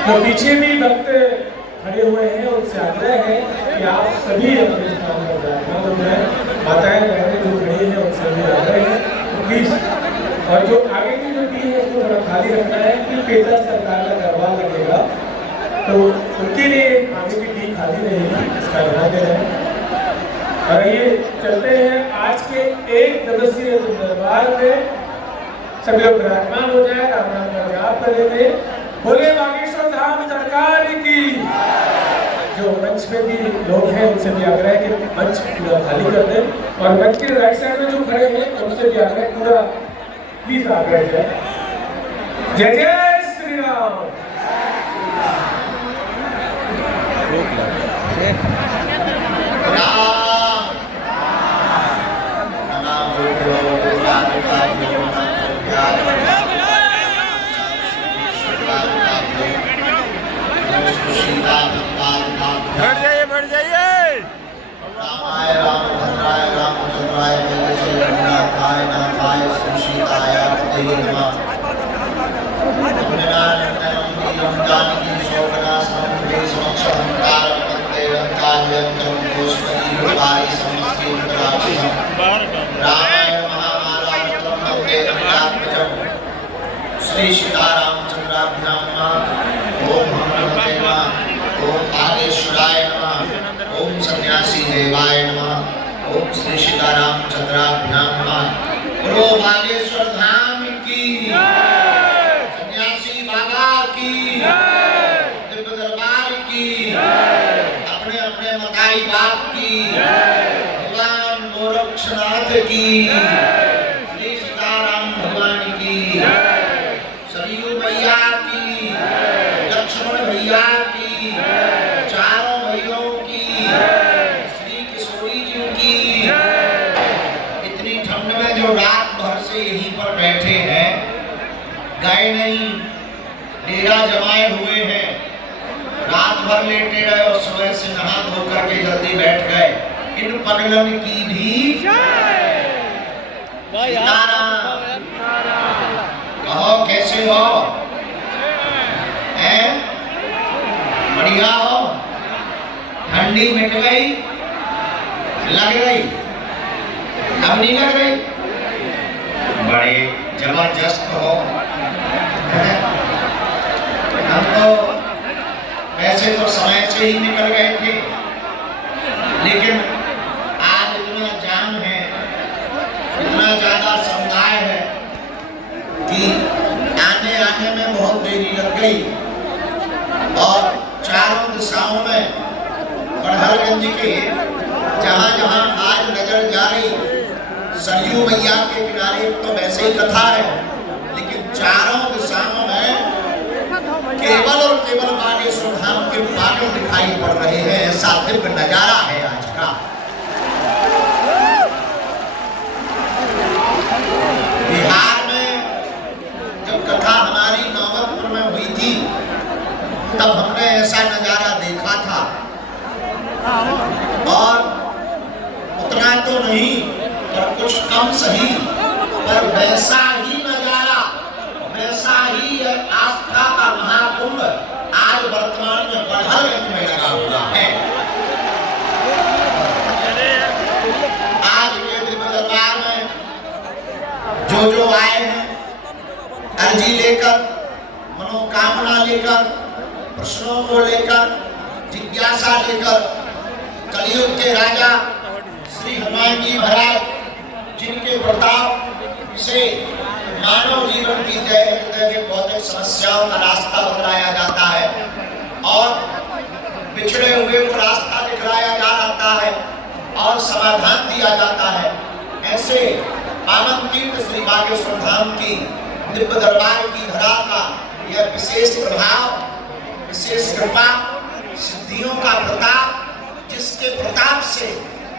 तो पीछे भी भक्त खड़े हुए हैं, उनसे आग्रह है कि आप सभी अपने स्थान पर विराजमान हो जाए। माताएं बहनें जो खड़ी हैं उनसे भी आग्रह है तो प्लीज, और जो आगे की जो टीम है उसको थोड़ा खाली रखना है कि केंद्र सरकार का दरबार लगेगा तो उनके लिए आगे की टीम खाली रहेगी, इसका ध्यान देना है। और ये चलते हैं आज के 1 दिवसीय दरबार में सभी लोग विराजमान हो जाए, राम नाम का जाप करेंगे। बोले बागेश्वर धाम सरकार की। जो मंच पे भी लोग हैं उनसे भी आग्रह है कि मंच पूरा खाली कर दें, और मंच के राइट साइड में जो खड़े हैं उनसे भी आग्रह पूरा प्लीज आग्रह है। जय जय श्री राम। बढ़ जाइए। रामाय रामभद्राय रामचंद्राय नाथाय नाथाय श्री सीताय पतये नमः। नमः। ओम हनुमते नमः। ओम बागेश्वराय नमः। ओम सन्यासी देवाय नमः। ओम श्री सीतारामचंद्राभ्यां नमः। बोलो बागेश्वर धाम की, सन्यासी बाबा की, दिव्य दरबार की, अपने अपने मताई बाप की, भगवान गोरक्षनाथ की, श्री सीताराम भगवान की, सरयू भैया की, लक्ष्मण भैया की, चारों भैयों की, श्री किशोरी जी की। इतनी ठंड में जो रात भर से यहीं पर बैठे हैं, गए नहीं, डेरा जमाए हुए हैं, रात भर लेटे रहे और सुबह से नहा धो करके जल्दी बैठ गए, इन पगलन की भी सीताराम। कहो कैसे हो? हैं? बढ़िया हो? ठंडी मिट गई? लग रही? अब नहीं लग रही? बड़े जबरदस्त हो। हम तो वैसे तो समय से ही निकल गए थे, लेकिन आज इतना जाम है, इतना ज्यादा समुदाय है कि आने आने में बहुत देरी लग गई। और चारों दिशाओं में बड़हलगंज के जहां जहां आज नजर जा रही सरयू मैया के किनारे तो वैसे ही कथा है, लेकिन चारों दिशाओं में केवल और केवल बागेश्वर धाम के पागल दिखाई पड़ रहे हैं। ऐसा दिव्य नजारा है आज का। बिहार में जब कथा हमारी नौबतपुर में हुई थी, तब हमने ऐसा नजारा देखा था। और उतना तो नहीं, पर कुछ कम सही, पर वैसा ही नजारा, वैसा ही आस्था का महाकुंभ आज वर्तमान में बड़हलगंज में लगा हुआ है। आज के दिव्य दरबार में जो आए हैं, अर्जी लेकर, मनोकामना लेकर, प्रश्नों को लेकर, जिज्ञासा लेकर, कलयुग के राजा श्री हनुमान जी महाराज, जिनके प्रताप से मानव जीवन की जय के भौतिक समस्याओं का रास्ता बतलाया जाता है और पिछड़े हुए को रास्ता दिखलाया जाता है और समाधान दिया जाता है। ऐसे पावन तीर्थ श्री बागेश्वर धाम की दिव्य दरबार की धरा का यह विशेष प्रभाव, विशेष कृपा, सिद्धियों का प्रताप, जिसके प्रताप से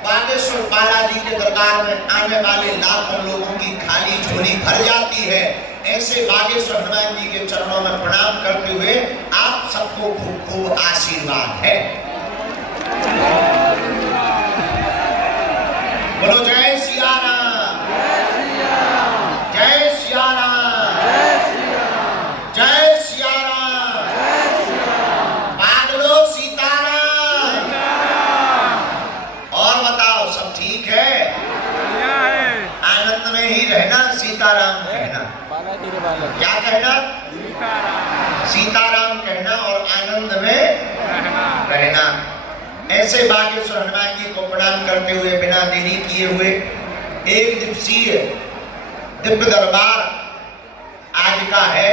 बागेश्वर बालाजी के दरबार में आने वाले लाखों लोगों की खाली झोली भर जाती है। ऐसे बागेश्वर हनुमान जी के चरणों में प्रणाम करते हुए आप सबको खूब खूब आशीर्वाद है। बोलो जय सिया राम, जय सिया राम, जय सिया राम, बादलो सीताराम। और बताओ सब ठीक है? आनंद में ही रहना, सीताराम कहना। क्या कहना? सीताराम कहना और आनंद में रहना। ऐसे बागेश्वर हनुमान जी को प्रणाम करते हुए बिना देरी किए हुए एक दिवसीय दिव्य दरबार आज का है,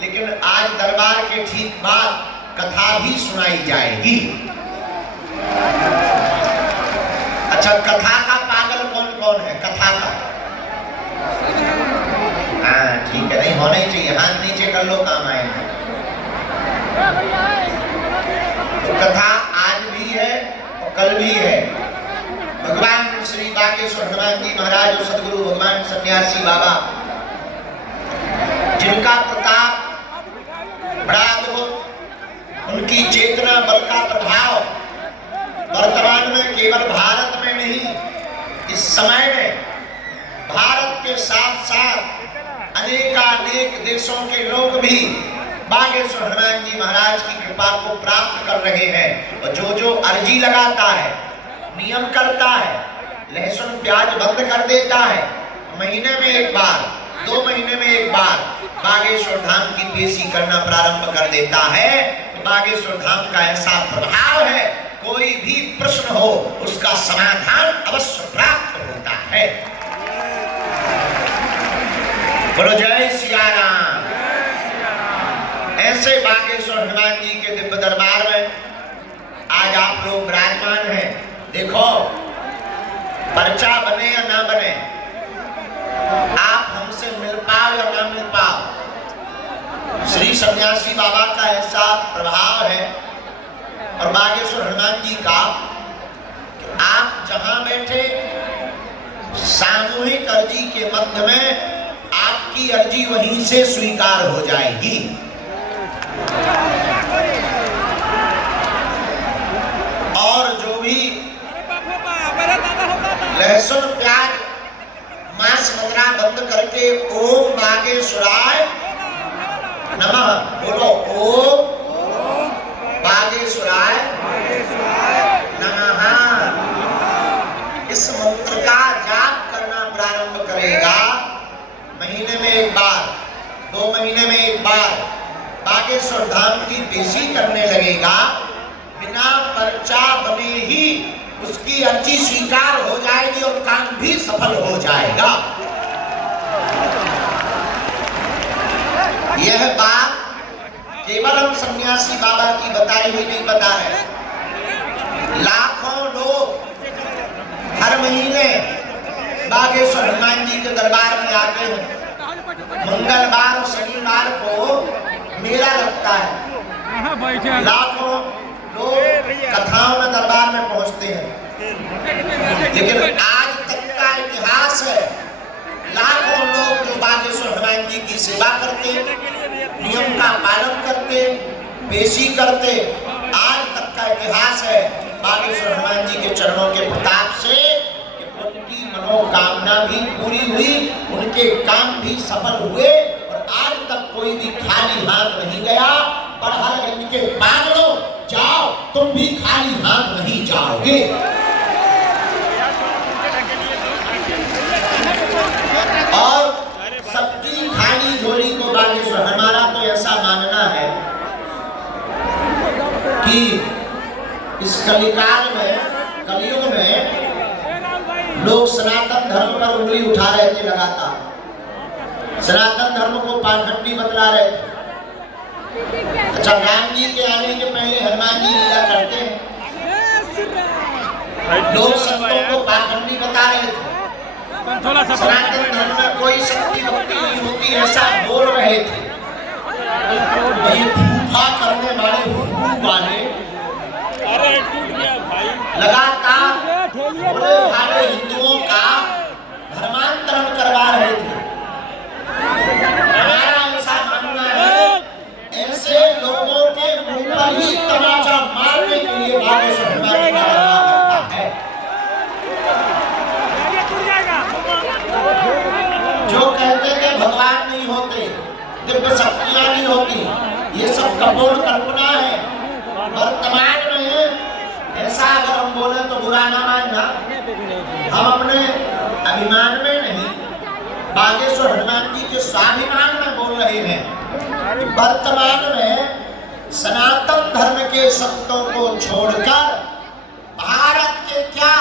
लेकिन आज दरबार के ठीक बाद कथा भी सुनाई जाएगी। अच्छा, कथा का पागल कौन कौन है? कथा का? हाँ ठीक है, नहीं होना ही चाहिए, हाथ नीचे कर लो, काम आएगा। तो कथा आज भी है और कल भी है। भगवान श्री बागेश्वर हनुमान जी महाराज और सदगुरु भगवान सन्यासी बाबा, जिनका प्रताप बड़ा अद्भुत, उनकी चेतना बल का प्रभाव वर्तमान में केवल भारत में नहीं, इस समय में भारत के साथ साथ अनेकानेक देशों के लोग भी बागेश्वर हनुमान जी महाराज की कृपा को प्राप्त कर रहे हैं। और जो अर्जी लगाता है, नियम करता है, लहसुन प्याज बंद कर देता है, महीने में एक बार, 2 महीने में एक बार बागेश्वर धाम की पेशी करना प्रारंभ कर देता है। बागेश्वर धाम का ऐसा प्रभाव है, कोई भी प्रश्न हो उसका समाधान अवश्य प्राप्त होता है। बोलो जय सिया राम। ऐसे बागेश्वर हनुमान जी के दिव्य दरबार में आज आप लोग विराजमान हैं। देखो, पर्चा बने या ना बने, आप हमसे मिल पाओ या ना मिल पाओ, श्री सन्यासी बाबा का ऐसा प्रभाव है और बागेश्वर हनुमान जी का, आप जहां बैठे सामूहिक अर्जी के मध्य में आपकी अर्जी वहीं से स्वीकार हो जाएगी। और जो भी लहसुन प्याज मांस मदिरा बंद करके ओम बागेश्वराय नमः बोलो, ओम बागेश्वराय नमः, इस मंत्र का जाप करना प्रारंभ करेगा। महीने में एक बार, 2 महीने में एक बार बागेश्वर धाम की पेशी करने लगेगा। बिना पर्चा बने ही उसकी अर्जी स्वीकार हो जाएगी और काम भी सफल हो जाएगा। यह बात केवल हम सन्यासी बाबा की बताई हुई नहीं बता रहे। लाखों लोग हर महीने बागेश्वर हनुमान जी के दरबार में आते हैं। मंगलवार और शनिवार को मेला लगता है। लाखों लोग कथाओं में दरबार में पहुंचते हैं, लेकिन आज तक का इतिहास है, लाखों लोग जो बागेश्वर हनुमान जी की सेवा करते, नियम का पालन करते, पेशी करते, आज तक का इतिहास है बागेश्वर हनुमान जी के चरणों के प्रताप से उनकी मनोकामना भी पूरी हुई, उनके काम भी सफल हुए और आज तक कोई भी खाली हाथ नहीं गया। बड़हलगंज के पागलों, जाओ, तुम भी खाली हाथ नहीं जाओगे। और सबकी खाली झोली को बागेश्वर, हमारा तो ऐसा मानना है कि इस कलिकाल में, कलयुग में लोग सनातन धर्म पर उंगली उठा रहे थे लगातार, सनातन धर्म को पाखंडी बतला रहे थे। अच्छा, राम जी के आने के पहले हनुमान जी लीला करते हैं, लोग संतों को पाखंडी बता रहे थे, सनातन धर्म में कोई शक्ति भक्ति नहीं होती, ऐसा बोल रहे थे। ये फूफा करने वाले लगातार भोले भाले हिंदुओं का धर्मांतरण करवा रहे थे। हमारा ऐसा मानना है, ऐसे लोगों के मुंह पर ही तमाचा मारने के लिए बागेश्वर हनुमान जी का दरबार लगता है। जो कहते थे भगवान नहीं होते, दिव्य शक्तियां नहीं होती, ये सब कपोल कल्पना है। वर्तमान में ऐसा अगर हम बोले तो बुरा ना मानना, हम अपने अभिमान में नहीं, बागेश्वर हनुमान जी के स्वाभिमान में बोल रहे हैं। वर्तमान में सनातन धर्म के संतों को छोड़कर भारत के क्या,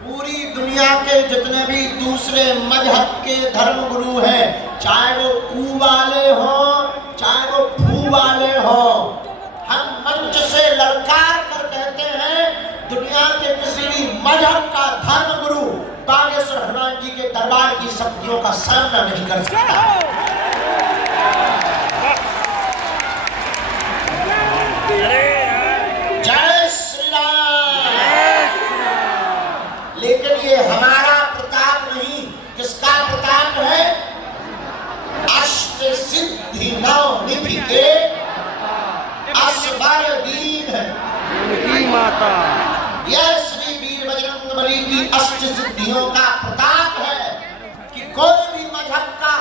पूरी दुनिया के जितने भी दूसरे मजहब के धर्म गुरु हैं, चाहे वो ऊ वाले हों, चाहे वो फू वाले हों, हम मंच से ललकार कर कहते हैं, दुनिया के किसी भी मजहब का धर्म गुरु बागेश्वर हनुमान जी के दरबार की शक्तियों का सामना नहीं कर सकता। जय श्री राम। लेकिन ये हमारा प्रताप नहीं, किसका प्रताप है? अष्ट सिद्धि नव निधि के असबर दीन की माता, यह श्री वीर बजरंगबली की अष्ट सिद्धियों का प्रताप है कि कोई भी मजहब का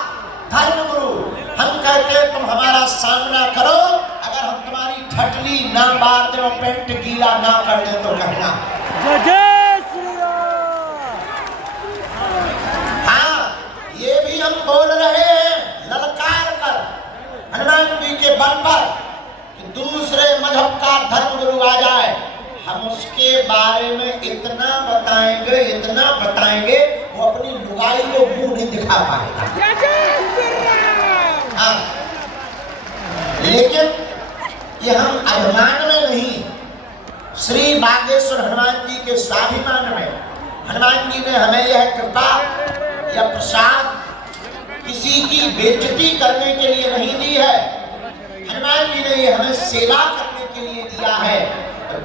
धर्म गुरु हम कहते तुम हमारा सामना करो, अगर हम तुम्हारी ठटली ना मार दे और पेंट गीला ना कर दे तो कहना जय श्री राम। हाँ, ये भी हम बोल रहे हैं ललकार कर, पर कि दूसरे मजहब का धर्म गुरु आ जाए, हम उसके बारे में इतना बताएंगे वो अपनी लुगाई को मुंह नहीं दिखा पाएगा। हाँ, लेकिन ये हम अभिमान में नहीं, श्री बागेश्वर हनुमान जी के स्वाभिमान में हनुमान जी ने हमें यह कृपा या प्रसाद किसी की बेइज्जती करने के लिए नहीं दी है। हनुमान जी ने ये हमें सेवा करने के लिए दिया है,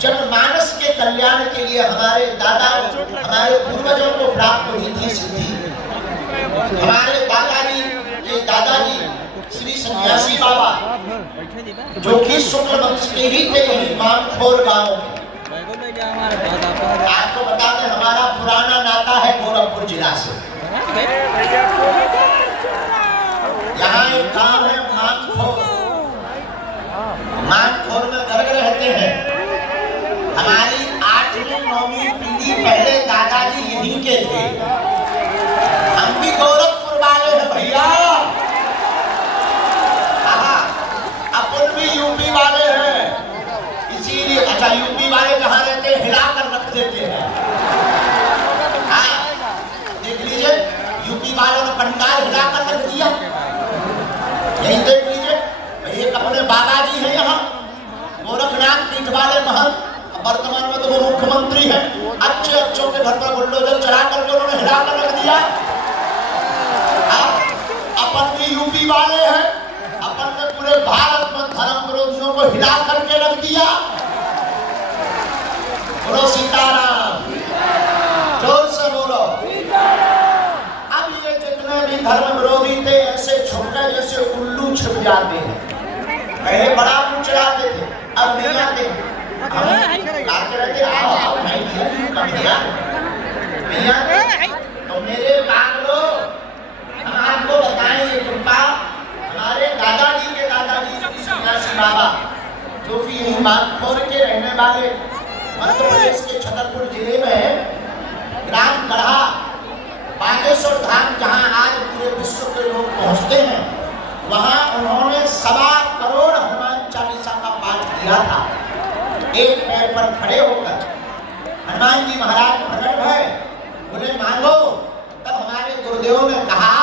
जनमानस के कल्याण के लिए। हमारे दादा हमारे पूर्वजों को प्राप्त हुई थी सिद्धि। हमारे दादाजी के दादाजी श्री सन्यासी बाबा जो कि शुक्ल वंश के ही थे, यही मानखोर गांव में। आपको बता दें हमारा पुराना नाता है गोरखपुर जिला से। यहाँ एक गांव है मानखोर, मानखोर में गर्ग रहते हैं। हमारी 8वीं 9वीं पीढ़ी पहले दादाजी यहीं के थे। हम भी गोरखपुर वाले हैं भैया। अपन भी यूपी वाले हैं, इसीलिए। अच्छा, यूपी वाले जहाँ रहते हैं हिला कर रख देते हैं। हाँ, देख लीजिए यूपी वालों ने पंडाल हिला कर रख दिया। यही देख लीजिए, एक अपने बाबा जी हैं यहाँ गोरखनाथ पीठ वाले महंत, वर्तमान में तो वो मुख्यमंत्री हैं। अच्छे अच्छों के घर पर बुलडोजर चला करके उन्होंने हिला कर रख दिया। अपन भी यूपी वाले हैं, अपन ने पूरे भारत में धर्म विरोधियों को हिला करके रख दिया। बोलो सीताराम, जोर से बोलो। अब ये जितने भी धर्म विरोधी थे ऐसे छोटे जैसे उल्लू छिप जाते हैं। पहले बड़ा मुंह चढ़ाते थे, अब नहीं आते। तो मेरे बांगलो हम आपको बताएं ये कृपा हमारे दादाजी के दादाजी श्री सन्यासी बाबा जो कि यही मानखोर के रहने वाले मध्य प्रदेश के छतरपुर जिले में ग्राम गढ़ा बागेश्वर धाम जहाँ आज पूरे विश्व के लोग पहुँचते हैं, वहाँ उन्होंने 1.25 करोड़ हनुमान चालीसा का पाठ किया था। एक पैर पर खड़े होकर हनुमान जी महाराज प्रकट भय, बोले मांगो। तब हमारे गुरुदेव ने कहा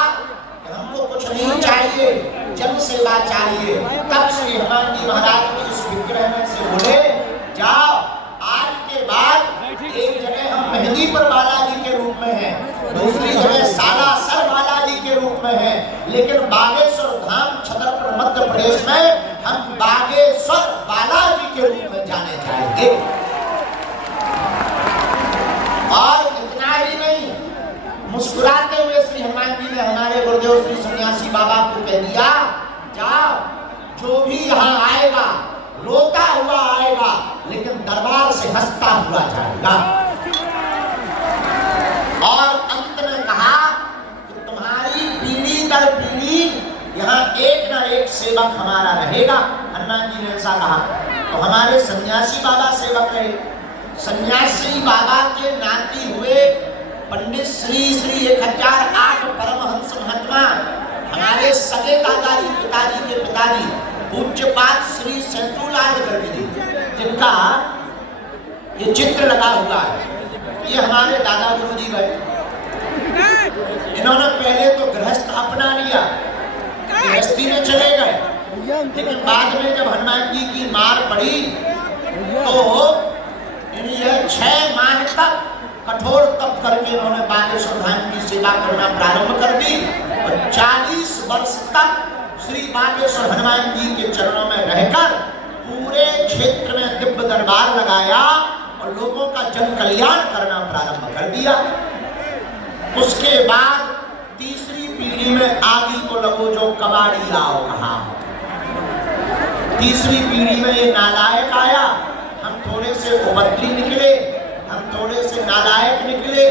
कि हमको कुछ नहीं चाहिए, जन सेवा चाहिए। तब श्री हनुमान जी महाराज को इस विग्रह में से बोले जाओ, आज के बाद एक जगह हम मेहंदीपुर बालाजी के रूप में हैं, दूसरी जगह सालासर बालाजी के रूप में हैं, लेकिन बागेश्वर धाम छतरपुर मध्य प्रदेश में हम बागेश्वर बालाजी के रूप में जाने जाएंगे। और इतना ही नहीं, मुस्कुराते हुए श्री हनुमान जी ने हमारे गुरुदेव श्री सन्यासी बाबा को कह दिया जाओ, जो भी यहाँ आएगा रोता हुआ आएगा, लेकिन दरबार से हंसता हुआ जाएगा। और अंत में कहा कि तुम्हारी पीढ़ी दर पीढ़ी यहाँ एक ना एक सेवक हमारा रहेगा। हनुमान जी ने ऐसा कहा। तो हमारे सन्यासी बाबा सेवक रहे। सन्यासी बाबा के नाती हुए पंडित श्री श्री 1008 परमहंस महात्मा हमारे सगे दादाजी पिताजी के पिताजी पूज्यपाद श्री सेंतूलाल गर्ग जी, जिनका ये चित्र लगा हुआ है, ये हमारे दादा गुरु जी गए। इन्होंने पहले तो गृहस्थ अपना लिया, गृहस्थी में चले गए, लेकिन बाद में जब हनुमान जी की मार पड़ी तो इन्हें 6 माह तक कठोर तप करके इन्होंने बागेश्वर धाम की सेवा करना प्रारंभ कर दी और 40 वर्ष तक श्री बागेश्वर हनुमान जी के चरणों में रहकर पूरे क्षेत्र में दिव्य दरबार लगाया और लोगों का जन कल्याण करना प्रारंभ कर दिया। उसके बाद तीसरी पीढ़ी में आदि को लगो जो कबाड़ी आओ कहा। तीसरी पीढ़ी में ये नालायक आया, हम थोड़े से उपद्री निकले, हम थोड़े से नालायक निकले,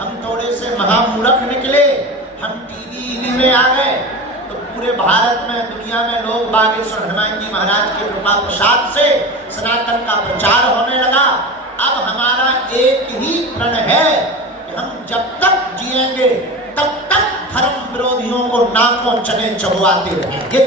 हम थोड़े से महामूर्ख निकले, हम टीवी में आ गए। तो पूरे भारत में दुनिया में लोग बागेश्वर हनुमान जी महाराज के कृपा प्रसाद से सनातन का प्रचार होने लगा। अब हमारा एक ही प्रण है कि हम जब तक जिएंगे तब तक धर्म विरोधियों को नाकों चने चबवाते रहेंगे।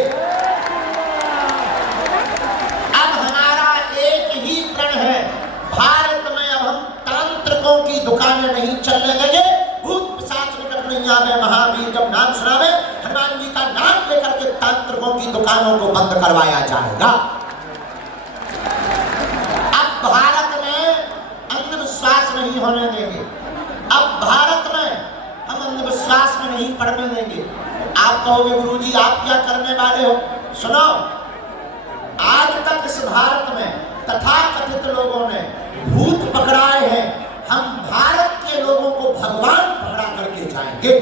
सुनावे, महावीर जब नाम सुनावे, हनुमान जी का नाम लेकर के तांत्रिकों की दुकानों को बंद करवाया जाएगा। अब भारत में अंधविश्वास नहीं होने देंगे। अब भारत में हम अंधविश्वास में नहीं पड़ने देंगे। आप कहोगे गुरुजी आप क्या करने वाले हो? सुनो, आज तक इस भारत में तथाकथित लोगों ने भूत पकड़ाए हैं, हम भारत के लोगों को भगवान पकड़ा करके जाएंगे।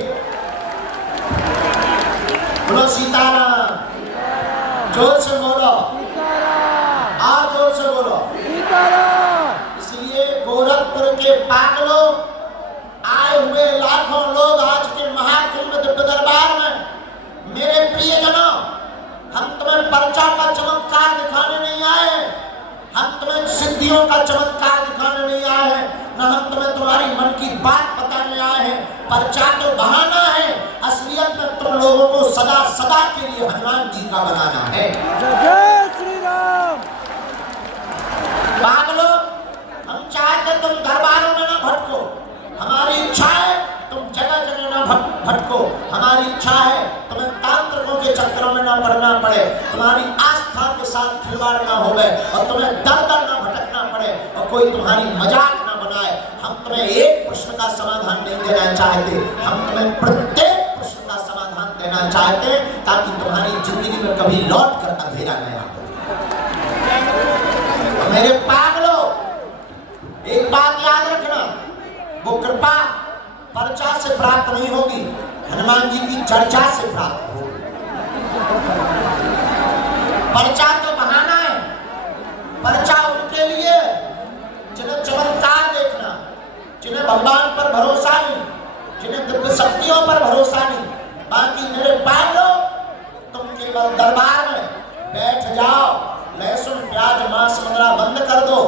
बोलो सीताराम, जोर से बोलो, और जोर से बोलो। इसलिए गोरखपुर के पागलों, आए हुए लाखों लोग आज के महाकुंभ दिव्य दरबार में, मेरे प्रियजनों, हम तुम्हें पर्चा का चमत्कार दिखाने नहीं आए, हम तुम्हें सिद्धियों का चमत्कार दिखाने नहीं आए हैं, न हम तुम्हें तुम्हारी मन की बात बताने आए हैं। पर्चा तो बहाना है, असलियत में तुम लोगों को सदा सदा के लिए हनुमान जी का बनाना है। जय श्री राम। पागलों, हम चाहते तुम दरबारों में ना भटको, हमारी इच्छा है तुम जगह जगह ना भटको, हमारी इच्छा है तुम्हें तांत्रिकों के चक्करों में ना पड़ना पड़े, तुम्हारी आस्था के साथ खिलवाड़ ना होवे और तुम्हें दर दर ना भटकना पड़े और कोई तुम्हारी मजाक ना बनाए। हम तुम्हें एक प्रश्न का समाधान नहीं देना चाहते, हम तुम्हें प्रत्येक प्रश्न का समाधान देना चाहते ताकि तुम्हारी जिंदगी में कभी लौट कर अंधेरा न आए। मेरे पागलों, एक बात याद रखना, वो कृपा पर्चा से प्राप्त नहीं होगी, हनुमान जी की चर्चा से प्राप्त होगी। पर्चा तो बहाना है, पर्चा उनके लिए जिन्हें चमत्कार देखना, जिन्हें भगवान पर भरोसा नहीं, जिन्हें दिव्य शक्तियों पर भरोसा नहीं। बाकी मेरे पागलों, तुम केवल दरबार में बैठ जाओ, लहसुन प्याज मांस वगैरह बंद कर दो,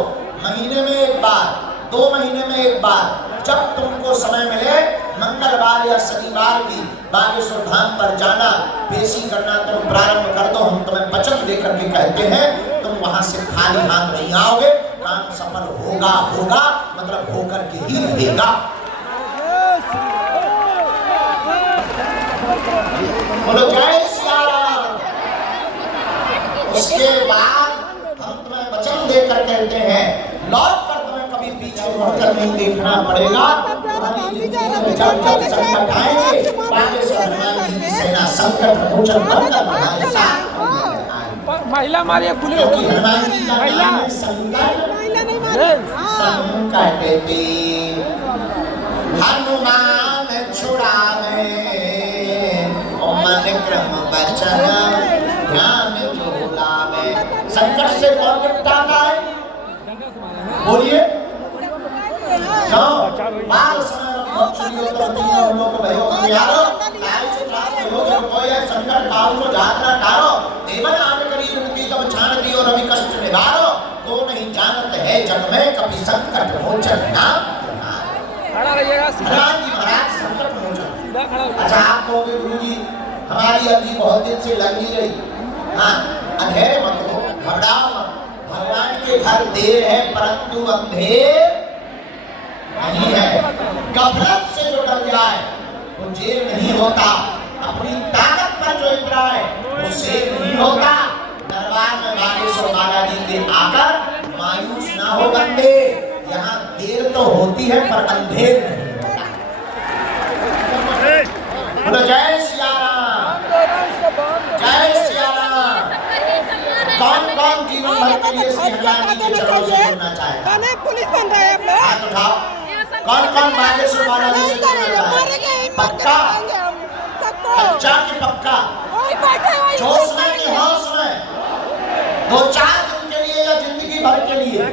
महीने में एक बार, 2 महीने में एक बार, जब तुमको समय मिले, मंगलवार या शनिवार की बागेश्वर धाम पर जाना, पेशी करना तुम प्रारंभ कर दो। हम तुम्हें वचन देकर के कहते हैं, तुम वहां से खाली हाथ नहीं आओगे, काम सफल होगा, होगा मतलब होकर के ही रहेगा। बोलो जय सिया राम। उसके बाद हम तुम्हें वचन देकर कहते हैं, लौट कर तुम्हें कभी पीछे मुड़कर नहीं देखना पड़ेगा। जब जब संकट आएंगे, बागेश्वर हनुमान जी की सेना संकट मोचन बनकर हमारे साथ। महिला मारिए पुलिस, क्योंकि हनुमान जी का नाम है संकट संकटते हनुमान छुड़ावे, मन क्रम वचन ध्यान जो लावे। संकट से कौन निपटाता है? बोलिए। बाल समय बच्चियों तो तीनों लोग भयो यारो, काल से क्लास में हो जब कोई है संकट काल को जातना टारो, देवन आन करी मुक्ति तब छान दियो रवि कष्ट निवारो, तो नहीं जानत है जग में कभी संकट मोचन नाम। खड़ा रहिएगा, हनुमान जी महाराज संकट मोचन। अच्छा आप कहोगे गुरुजी हमारी अभी बहुत दिन से लगी रही। हाँ, अंधेरे मत हो, घबराओ मत, भगवान के घर देर है परंतु अंधेर नहीं है। गफलत से जो डर जाए वो जेल नहीं होता, अपनी ताकत पर जो इतराए वो शेर नहीं होता। दरबार में बागेश्वर बालाजी के आकर मायूस ना हो बंदे, यहाँ देर तो होती है पर अंधेर नहीं होता। बोलो जय सिया राम, जय सिया राम। कौन कौन जीवन भर के लिए श्री हनुमान जी के चरणों से जुड़ना चाहेगा? पुलिस बन रहा है आप लोग, हाथ उठाओ। कौन कौन बागेश्वर बालाजी से जुड़ना चाहेगा? पक्का, कच्चा की पक्का, जोश में कि होश में? 2-4 दिन के लिए या जिंदगी भर के लिए?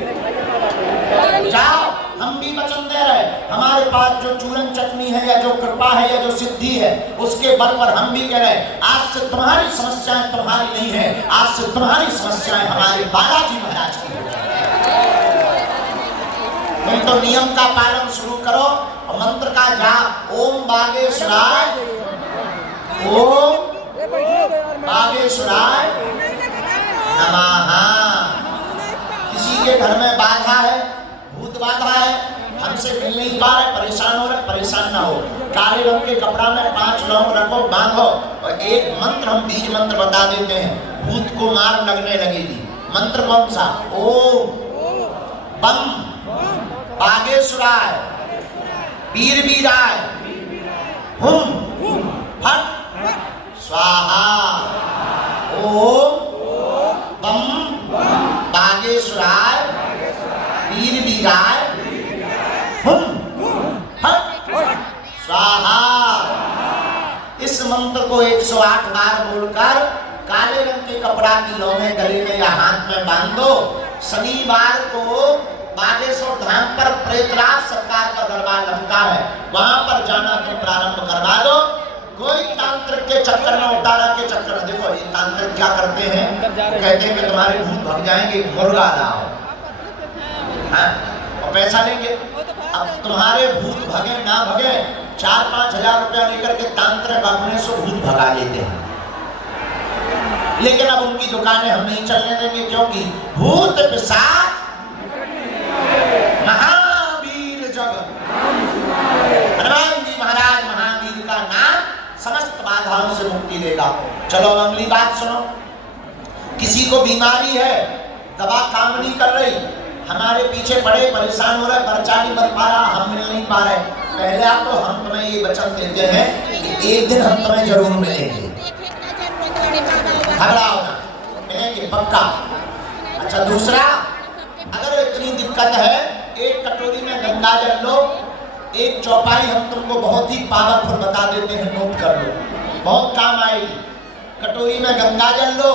जाओ, हम भी वचन दे रहे, हमारे पास जो चूरन चटनी है या जो कृपा है या जो सिद्धि है उसके बल पर हम भी कह रहे हैं, आज से तुम्हारी समस्याएं तुम्हारी नहीं है, आज से तुम्हारी समस्याएं हमारे बालाजी महाराज की हो जाएंगी। तुम तो नियम का पालन शुरू करो और मंत्र का जाप, ओम बागेश्वराय, ओम बागेश्वराय नमः। किसी के घर में बाधा है, भूत बाधा है, हम से मिल नहीं पा रहे, परेशान हो रहे, परेशान ना हो। काले रंग के कपड़ा में 5 लौंग रखो, बांधो और एक मंत्र हम बीज मंत्र बता देते हैं, भूत को मार लगने लगेगी। मंत्र कौन सा? ओम बम बागेश्वराय वीर वीराय हुम फट स्वाहा। ओम बम बागेश्वराय वीर वीराय हुम फट स्वाहा। इस मंत्र को 108 बार बोलकर काले रंग के कपड़ा की लौंगे गले में या हाथ में बांध दो। शनिवार को बागेश्वर धाम पर प्रेतराज सरकार का दरबार लगता है, वहां पर जाना तो प्रारंभ करवा दो। कोई तांत्रिक के चक्कर में, उतारा के चक्कर में, देखो ये तांत्रिक क्या करते हैं, कहते हैं कि तुम्हारे भूत भाग जाएंगे, मुर्गा लाओ और पैसा लेंगे। अब तुम्हारे भूत भगे ना भगे, 4-5 हजार रुपया लेकर के तांत्रिक अपने से भूत भगा लेते हैं। लेकिन अब उनकी दुकानें हम नहीं चलने देंगे, क्योंकि भूत पिशाच महावीर जब हनुमान जी महाराज महावीर का नाम समस्त बाधाओं से मुक्ति देगा। चलो अगली बात सुनो। किसी को बीमारी है, दवा काम नहीं कर रही, हमारे पीछे पड़े परेशान हो रहे, पर्चा नहीं बन पा रहा, हम मिल नहीं पा रहे, पहले आप तो हम तुम्हें ये वचन देते हैं कि एक दिन हम तुम्हें जरूर मिलेंगे, घबराओ ना, मिलेंगे पक्का। अच्छा दूसरा, अगर इतनी दिक्कत है, एक कटोरी में गंगा जल लो, एक चौपाई हम तुमको बहुत ही पावरफुल बता देते हैं, नोट कर लो, बहुत काम आएगी। कटोरी में गंगा जल लो,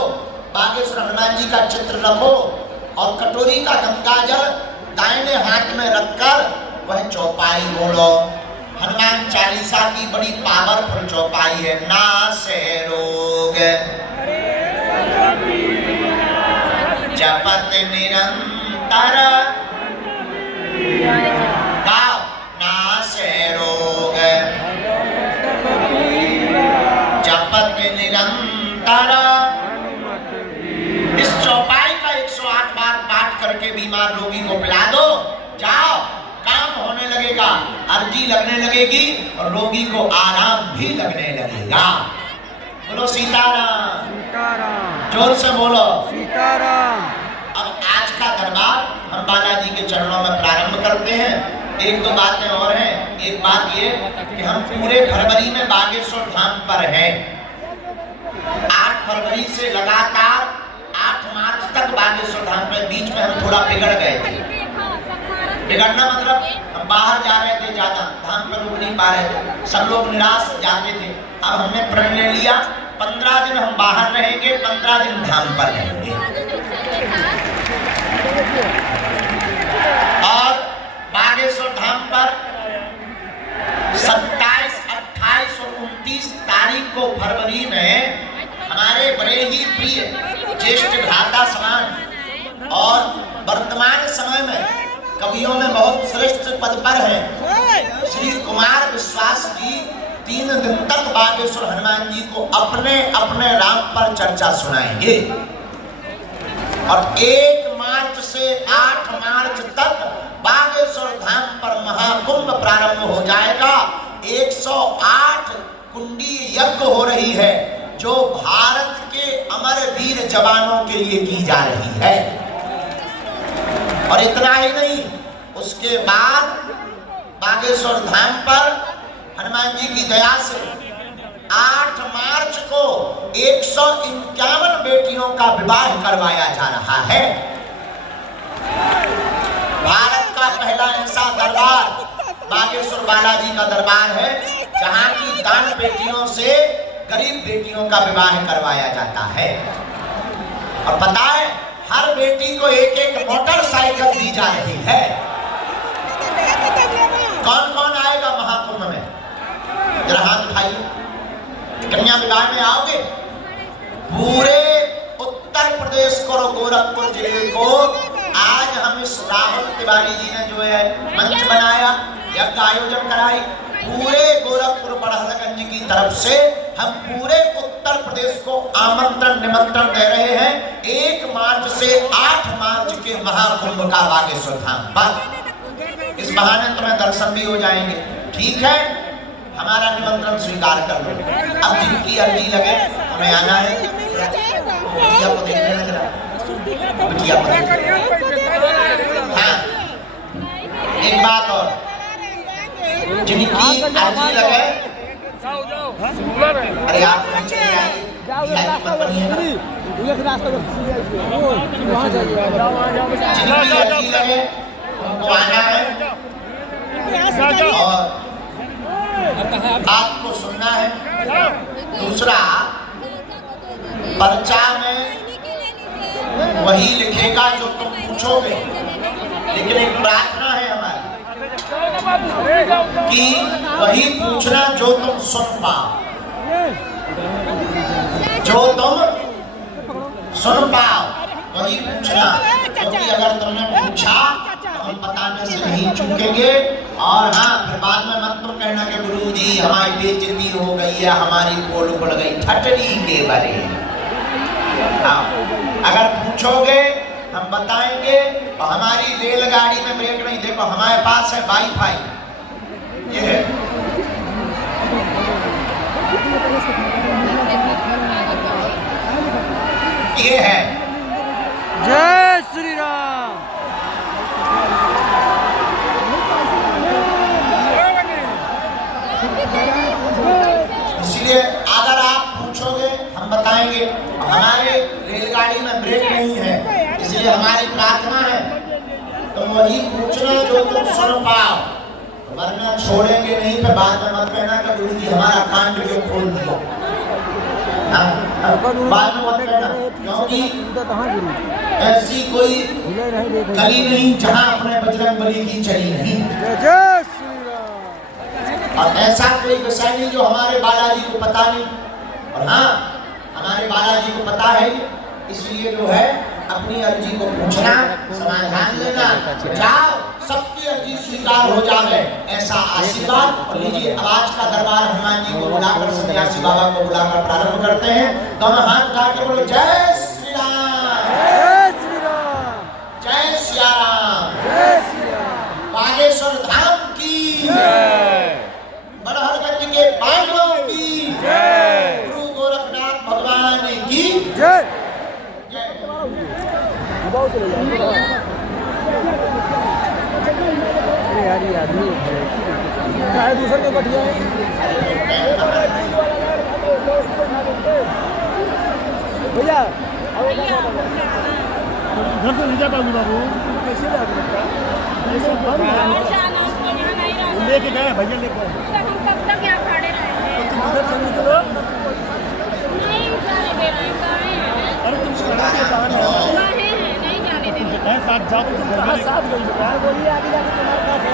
बागेश्वर हनुमान जी का चित्र रखो और कटोरी का गंगा जल दाहिने हाथ में रखकर वह चौपाई बोलो। हनुमान चालीसा की बड़ी पावरफुल चौपाई है। नासे रोग जपत निरंतर गाओ, नासे रोग जपत निरंतर। इस चौपाई का 108 बार पाठ करके बीमार रोगी को पिला दो, जाओ काम होने लगेगा, अर्जी लगने लगेगी और रोगी को आराम भी लगने लगेगा। बोलो सीताराम, सीताराम, जोर से बोलो सीताराम। अब आज का दरबार हम बालाजी के चरणों में प्रारंभ करते हैं। एक दो बातें और हैं। एक बात ये कि हम पूरे फरवरी में बागेश्वर धाम पर हैं। 8 फरवरी से लगातार 8 मार्च तक बागेश्वर धाम में, बीच में हम थोड़ा बिगड़ गए थे। बिगड़ना मतलब हम बाहर जा रहे थे, ज्यादा धाम पर रुक नहीं पा रहे थे, सब लोग निराश जाते थे। अब हमने प्रण ले लिया 15 दिन हम बाहर रहेंगे, 15 दिन धाम पर रहेंगे। और बागेश्वर धाम पर 27, 28 और 29 तारीख को फरवरी में हमारे बड़े ही प्रिय ज्येष्ठ भ्राता समान और वर्तमान समय में कवियों में बहुत श्रेष्ठ पद पर हैं श्री कुमार विश्वास जी 3 दिन तक बागेश्वर हनुमान जी को अपने अपने राम पर चर्चा सुनाएंगे। और 1 मार्च से 8 मार्च तक बागेश्वर धाम पर महाकुंभ प्रारंभ हो जाएगा। 108 कुंडी यज्ञ हो रही है, जो भारत के अमर वीर जवानों के लिए की जा रही है। और इतना ही नहीं, उसके बाद बागेश्वर धाम पर हनुमान जी की दया से 8 मार्च को 151 बेटियों का विवाह करवाया जा रहा है। भारत का पहला ऐसा दरबार बागेश्वर बालाजी का दरबार है, जहां की दान बेटियों से गरीब बेटियों का विवाह करवाया जाता है। और पता है, हर बेटी को एक मोटरसाइकिल दी जा रही है। कौन कौन आएगा महाकुंभ में? जरा हाथ उठाइए। कन्या विवाह में आओगे? पूरे उत्तर प्रदेश को, गोरखपुर जिले को आज हम इस राहुल तिवारी जी ने जो है मंच बनाया, यज्ञ आयोजन कराई, पूरे गोरखपुर बड़हलगंज की तरफ से हम पूरे उत्तर प्रदेश को आमंत्रण निमंत्रण दे रहे हैं 1 मार्च से 8 मार्च के महाकुंभ का बागेश्वर धाम पर। इस बहाने तुम्हें दर्शन भी हो जाएंगे। ठीक है, हमारा निमंत्रण स्वीकार कर लो। अब जिनकी अर्जी लगे उन्हें आना है। बिटिया को देखने लग रहा है, बिटिया को हाँ, एक बात और, जिनकी अर्जी लगे, अरे आप चले आइए, जिनकी अर्जी लगे उनको आना है और आपको सुनना है। दूसरा, पर्चा में वही लिखेगा जो तुम पूछोगे, लेकिन एक प्रार्थना है हमारी कि वही पूछना जो तुम सुन पाओ, जो तुम सुन पाओ वही पूछना, क्योंकि अगर तुमने पूछा तो हम बताने से नहीं चूकेंगे। और हाँ, फिर बाद में मत तुम कहना कि गुरुजी हमारी बेइज्जती हो गई है, हमारी पोल उखड़ गई, ठटनी के बारे। हाँ, अगर पूछोगे हम बताएंगे। और हमारी रेलगाड़ी में ब्रेक नहीं, देखो हमारे पास है वाईफाई, ये है, ये है। जय श्री राम। इसलिए अगर आप पूछोगे हम बताएंगे। हमारे रेलगाड़ी में ब्रेक नहीं है, इसलिए हमारी प्रार्थना है तुम वही पूछना जो तुम सुन पाओ, वरना छोड़ेंगे नहीं। फिर बाद में मत कहना कि गुरुजी हमारा कान क्यों खोल दिया। बाद में मत कहना, क्योंकि ऐसी कोई गली नहीं जहां अपने बजरंग बली की चली नहीं, और ऐसा कोई विषय नहीं जो हमारे बालाजी को पता नहीं। और हाँ, हमारे बालाजी को पता है, इसलिए जो है अपनी अर्जी को पूछना, समाधान लेना, जाओ सबकी अर्जी स्वीकार हो जाए, ऐसा आशीर्वाद। और लीजिए, आवाज का दरबार हनुमान जी को बुलाकर, सन्यासी बाबा को बुलाकर प्रारंभ करते हैं। दोनों हाथ उठा के बोलो जय श्री राम, जय श्री राम, जय सिया राम, जय श्री राम। बागेश्वर धाम की जय, बड़हरगंज के पांडवों की जय, गुरु गोरखनाथ भगवान की जय। यार ये आदमी है दूसरे के बढ़िया है। भैया घर से नहीं जा पाऊंगा बाबू, कैसे लेके गए भैया, लेके कब तक यहाँ खड़े रहे? नहीं जाने दे रहे हैं। अरे तुम नहीं जाने दे रहे। साथ जाओ, साथ बोलिए आगे जाके तुम्हारे पास हो।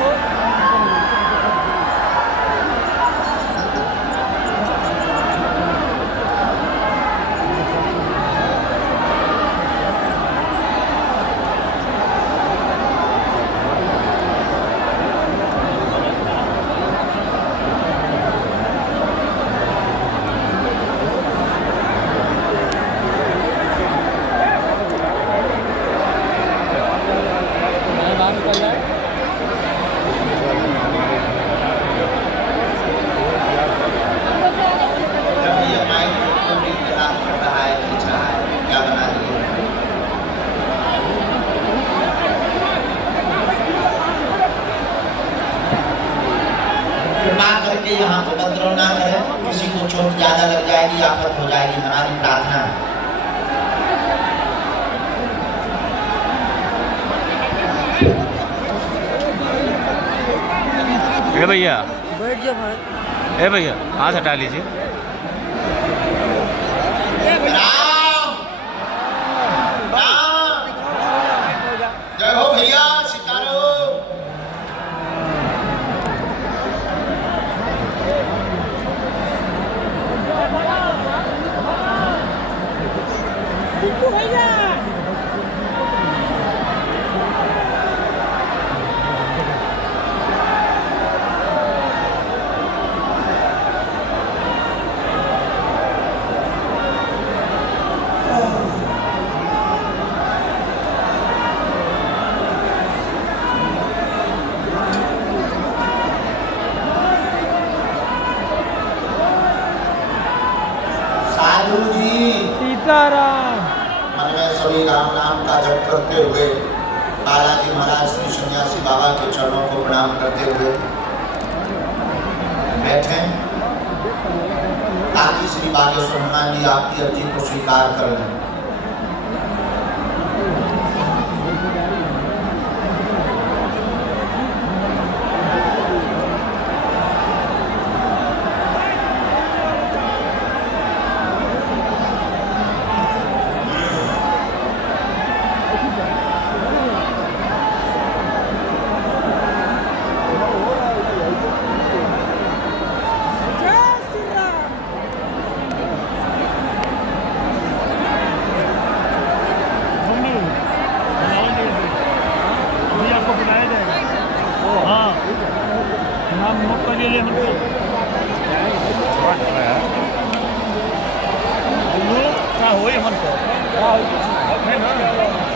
करके यहाँ उपद्रव ना करें, किसी को चोट ज्यादा लग जाएगी, आफत हो जाएगी, हमारी प्रार्थना है। ए भैया, बैठ जाओ भाई। ए भैया हाथ हटा लीजिए। राम राम, जय हो भैया, सितारो। नाम का जप करते हुए बालाजी महाराज श्री सन्यासी बाबा के चरणों को प्रणाम करते हुए बैठे ताकि श्री बागेश्वर हनुमान जी आपकी अर्जी को स्वीकार कर लें।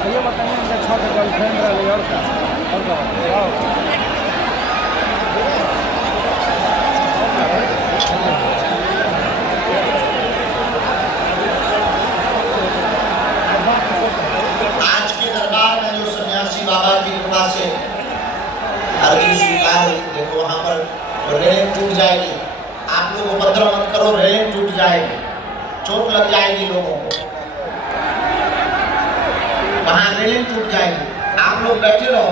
ये बताइए इनका 6 का गर्लफ्रेंड रही और क्या आज के दरबार में जो सन्यासी बाबा की कृपा से अर्जी स्वीकार हुई, देखो वहां पर रेलिंग टूट जाएगी। आप लोग उपद्रव मत करो, रेलिंग टूट जाएगी, चोट लग जाएगी लोगों को, वहां रेलिंग टूट जाएगी। आप लोग बैठे रहो,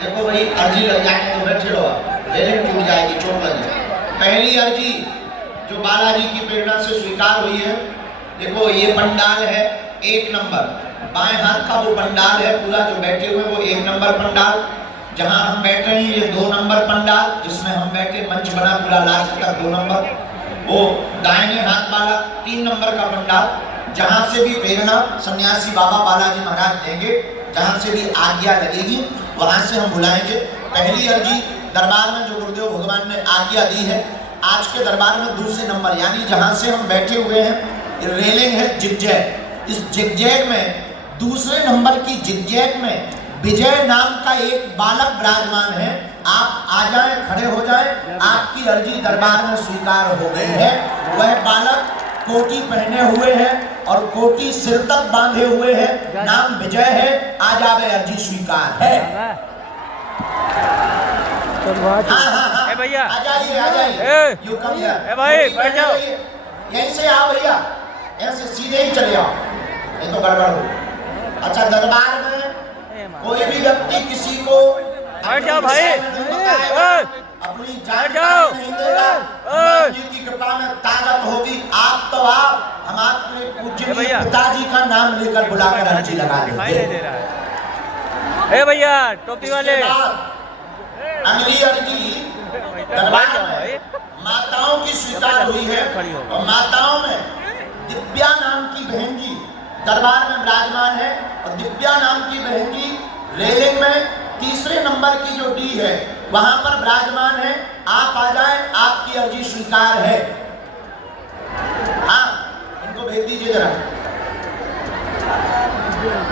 देखो भाई अर्जी लग जाएगी तो बैठे रहो, रेलिंग टूट जाएगी, चोट लग जाएगी। पहली अर्जी जो बालाजी की प्रेरणा से स्वीकार हुई है, देखो ये पंडाल है 1 नंबर, बाएं हाथ का वो पंडाल है पूरा जो बैठे हुए वो 1 नंबर पंडाल। जहां हम बैठ रहे हैं ये 2 नंबर पंडाल, जिसमें हम बैठे मंच बना पूरा लास्ट तक 2 नंबर। वो दाहिने हाथ वाला 3 नंबर का पंडाल, जहां से भी प्रेरणा सन्यासी बाबा बालाजी महाराज देंगे, जहां से भी आज्ञा लगेगी वहां से हम बुलाएंगे। पहली अर्जी दरबार में जो गुरुदेव भगवान ने आज्ञा दी है, आज के दरबार में दूसरे नंबर यानी जहां से हम बैठे हुए हैं रेलिंग है जिगजैग। इस जिगजैग में दूसरे नंबर की जिगजैग में विजय नाम का एक बालक विराजमान है। आप आ जाएं, खड़े हो जाएं, आपकी अर्जी दरबार में स्वीकार हो गई है। वह बालक कोटी पहने हुए है और कोटी सिर तक बांधे हुए है, नाम विजय है। आज आवे अर्जी स्वीकार है। हाँ, भैया आ जाइए यू कम हियर। भाई बैठ जाओ, यहीं से आओ भैया, यहाँ से सीधे ही चले आओ, नहीं तो गड़बड़ हो। अच्छा, दरबार में कोई भी व्यक्ति किसी को बैठ जाओ भाई, अपनी जान नहीं देगा। जी की कृपा में ताकत होगी। आप तो आप हम आपके पूज्य पिताजी का नाम लेकर बुलाकर अर्जी लगा देंगे। ए भैया टोपी वाले, अगली अर्जी दरबार में माताओं की स्वीकार हुई है और माताओं में दिव्या नाम की बहन जी दरबार में विराजमान है और दिव्या नाम की बहन जी रेलिंग में तीसरे नंबर की जो डी है वहां पर विराजमान है। आप आ जाएं, आपकी अर्जी स्वीकार है। हाँ, इनको भेज दीजिए जरा,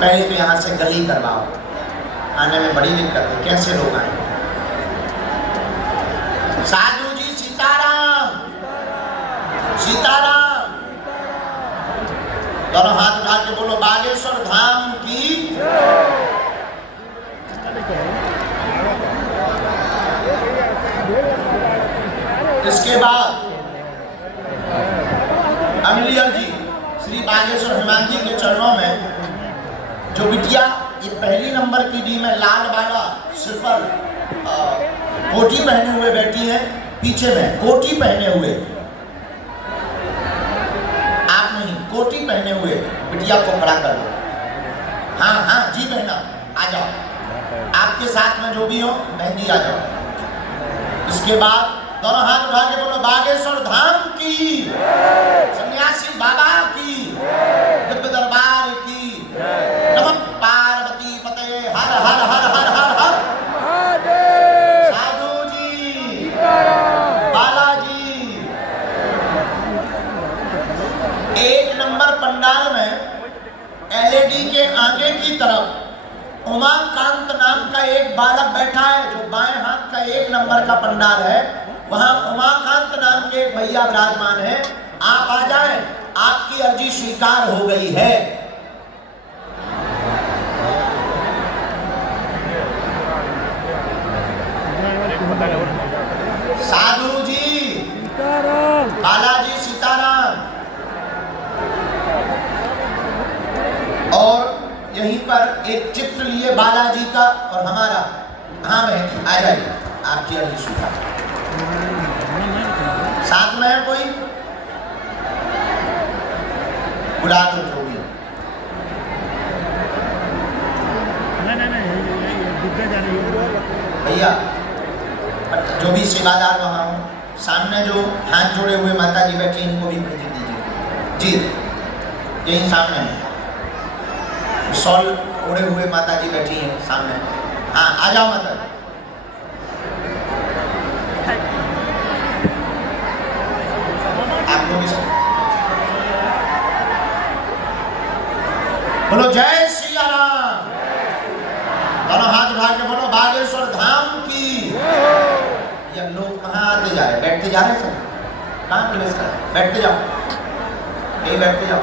पहले तो यहाँ से गली करवाओ, आने में बड़ी दिक्कत है, कैसे लोग आए। साधु जी सीताराम, सीताराम, दोनों हाथ उठा के बोलो बागेश्वर धाम की। इसके बाद अगली अर्जी श्री बागेश्वर हनुमान जी के चरणों में जो बिटिया ये पहली नंबर की डी में लाल वाला सिर पर कोटी पहने हुए बैठी है, पीछे में कोटी पहने हुए, आप नहीं, कोटी पहने हुए बिटिया को खड़ा कर दो। हाँ हाँ जी बहना आ जाओ, आपके साथ में जो भी हो बहन जी आ जाओ। इसके बाद दोनों हाथ उठा के बोलो बागेश्वर धाम की, सन्यासी बाबा की, दिव्य दरबार की, नमः पार्वती पते, हर हर हर हर हर हर साधु जी, बालाजी। 1 नंबर पंडाल में एलईडी के आगे की तरफ उमाकांत नाम का एक बालक बैठा है, जो बाएं हाथ का 1 नंबर का पंडाल है, वहां उमाकांत नाम के एक भैया विराजमान है। आप आ जाएं, आपकी अर्जी स्वीकार हो गई है। एक चित्र लिए बालाजी का और हमारा। हाँ बहन आ जाइए, आपकी अर्जी स्वीकार। साथ में है कोई? बुला दो जो भी। भैया जो भी सेवादार वहाँ हो, सामने जो हाथ जोड़े हुए माता जी बैठे इनको भी परिचय दीजिए जी। यही सामने है, शॉल ओढ़े हुए माता जी बैठी हैं सामने। हाँ आ जाओ माता जी। आप लोग बोलो जय सिया राम। दोनों हाथ उठा के बोलो बागेश्वर धाम की। ये लोग कहाँ आते जा रहे, बैठते जा रहे हैं सब? कहाँ प्लेस कर, बैठते जाओ, यही बैठते जाओ।